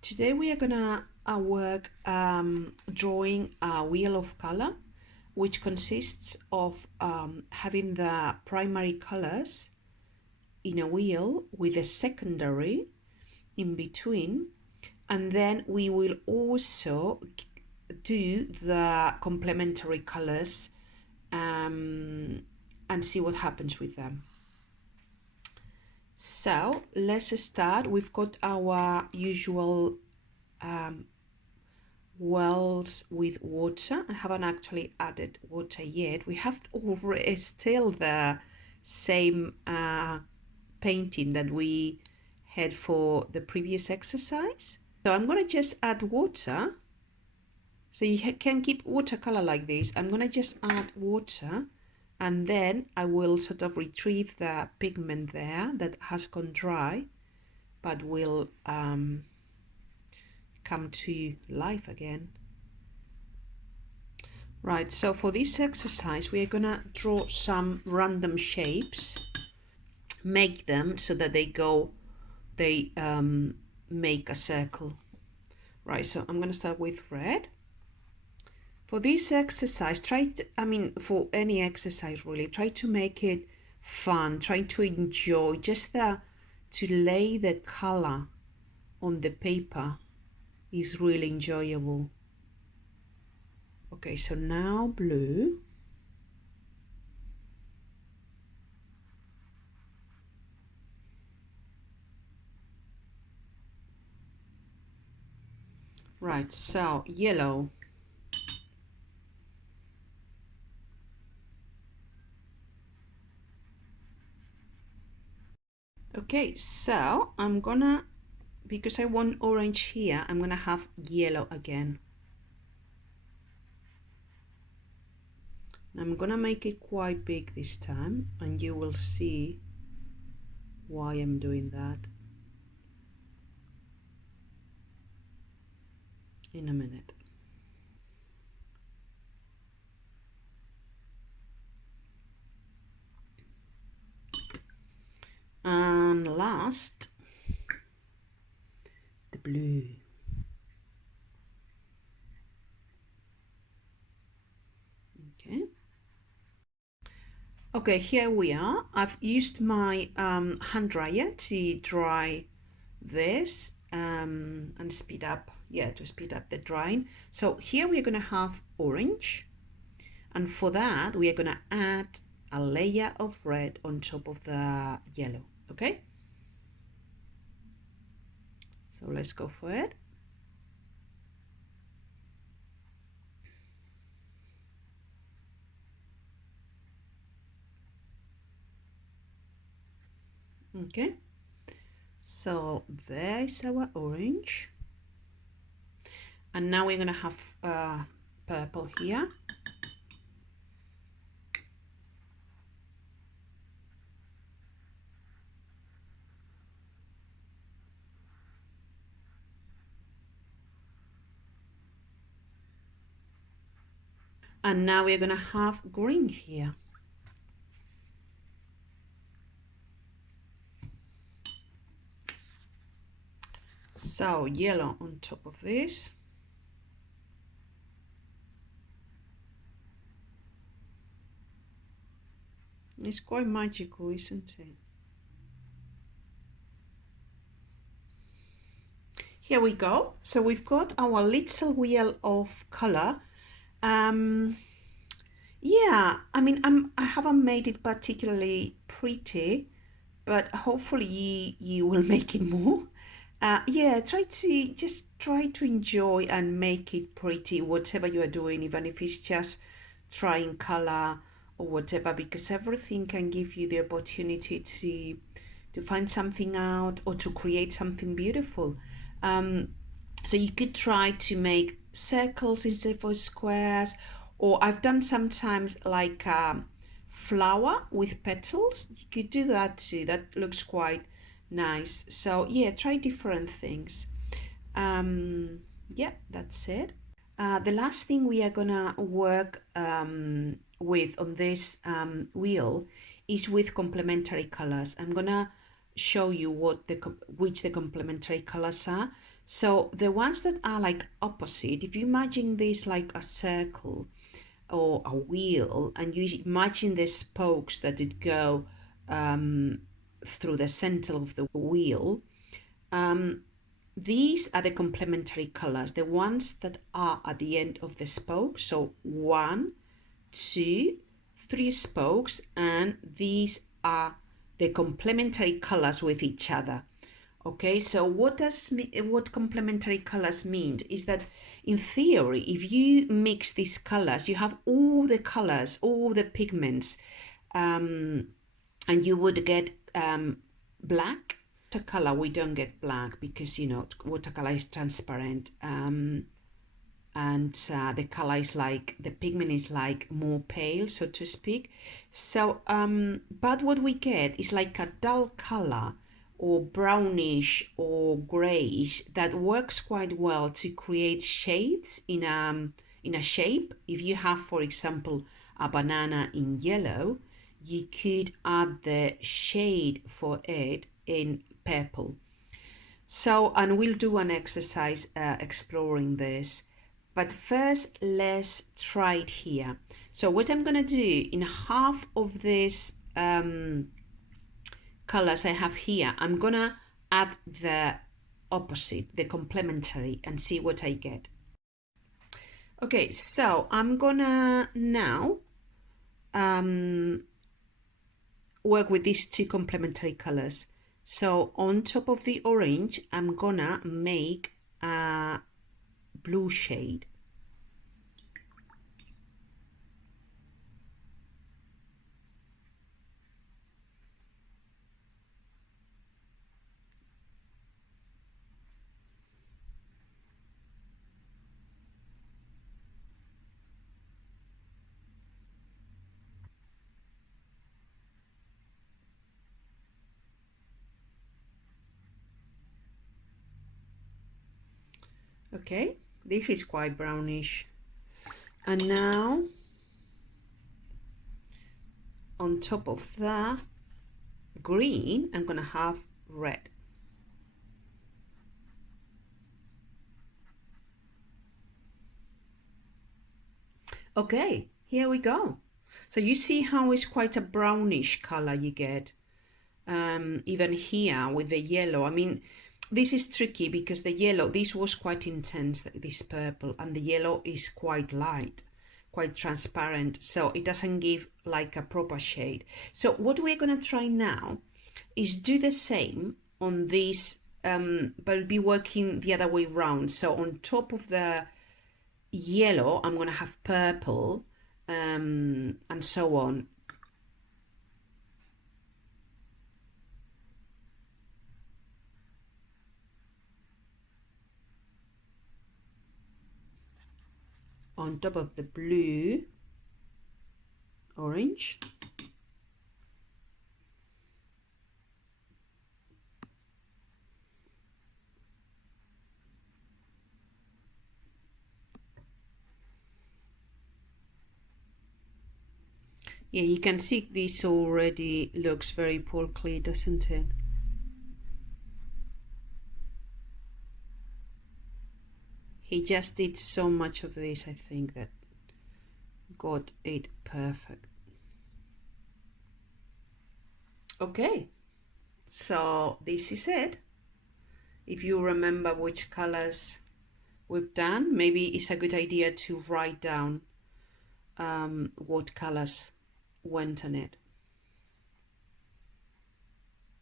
Today we are gonna work drawing a wheel of color, which consists of having the primary colors in a wheel with a secondary in between, and then we will also do the complementary colors and see what happens with them. So let's start. We've got our usual wells with water. I haven't actually added water yet. We have already still the same painting that we had for the previous exercise. So I'm going to just add water. So you can keep watercolor like this. I'm going to just add water, and then I will sort of retrieve the pigment there that has gone dry, but will come to life again. Right, so for this exercise, we are gonna draw some random shapes, make them so that they make a circle. Right, so I'm gonna start with red. For this exercise, for any exercise really, try to make it fun, try to enjoy, to lay the color on the paper is really enjoyable. Okay, so now blue. Right, so yellow. Okay, so I'm gonna, because I want orange here, I'm gonna have yellow again. I'm gonna make it quite big this time, and you will see why I'm doing that in a minute. And last, the blue. Okay. Okay, here we are. I've used my hand dryer to dry this and speed up the drying. So here we're going to have orange, and for that we are going to add a layer of red on top of the yellow. Okay, so let's go for it. Okay, so there is our orange, and now we're going to have purple here. And now we're going to have green here. So yellow on top of this. It's quite magical, isn't it? Here we go. So we've got our little wheel of color. Yeah, I mean, I haven't made it particularly pretty, but hopefully you will make it more. Yeah, try to enjoy and make it pretty, whatever you are doing, even if it's just trying color or whatever, because everything can give you the opportunity to find something out or to create something beautiful. So you could try to make circles instead of squares, or I've done sometimes like flower with petals. You could do that too. That looks quite nice. So yeah, try different things. Yeah, that's it. The last thing we are gonna work with on this wheel is with complementary colors. I'm gonna show you which the complementary colors are. So the ones that are like opposite, if you imagine this like a circle or a wheel, and you imagine the spokes that would go through the center of the wheel, these are the complementary colors, the ones that are at the end of the spoke. So 1, 2, 3 spokes, and these are the complementary colors with each other. Okay, so what complementary colors mean is that in theory, if you mix these colors, you have all the colors, all the pigments, and you would get black. Watercolor, we don't get black because watercolor is transparent, and the color is like, the pigment is like more pale, so to speak. So but what we get is like a dull color or brownish or grayish that works quite well to create shades in a shape. If you have, for example, a banana in yellow, you could add the shade for it in purple. So, and we'll do an exercise exploring this. But first, let's try it here. So what I'm going to do, in half of this colors I have here, I'm going to add the opposite, the complementary, and see what I get. Okay, so I'm going to now work with these two complementary colors. So on top of the orange, I'm gonna make a blue shade. Okay, this is quite brownish. And now on top of the green, I'm gonna have red. Okay, here we go. So you see how it's quite a brownish color you get. Even here with the yellow, I mean, this is tricky because the yellow, this was quite intense, this purple, and the yellow is quite light, quite transparent, so it doesn't give like a proper shade. So what we're going to try now is do the same on this, but be working the other way around. So on top of the yellow, I'm going to have purple, and so on. On top of the blue, orange. Yeah, you can see this already looks very Paul Klee, doesn't it? He just did so much of this, I think, that got it perfect. Okay, so this is it. If you remember which colors we've done, maybe it's a good idea to write down what colors went on it.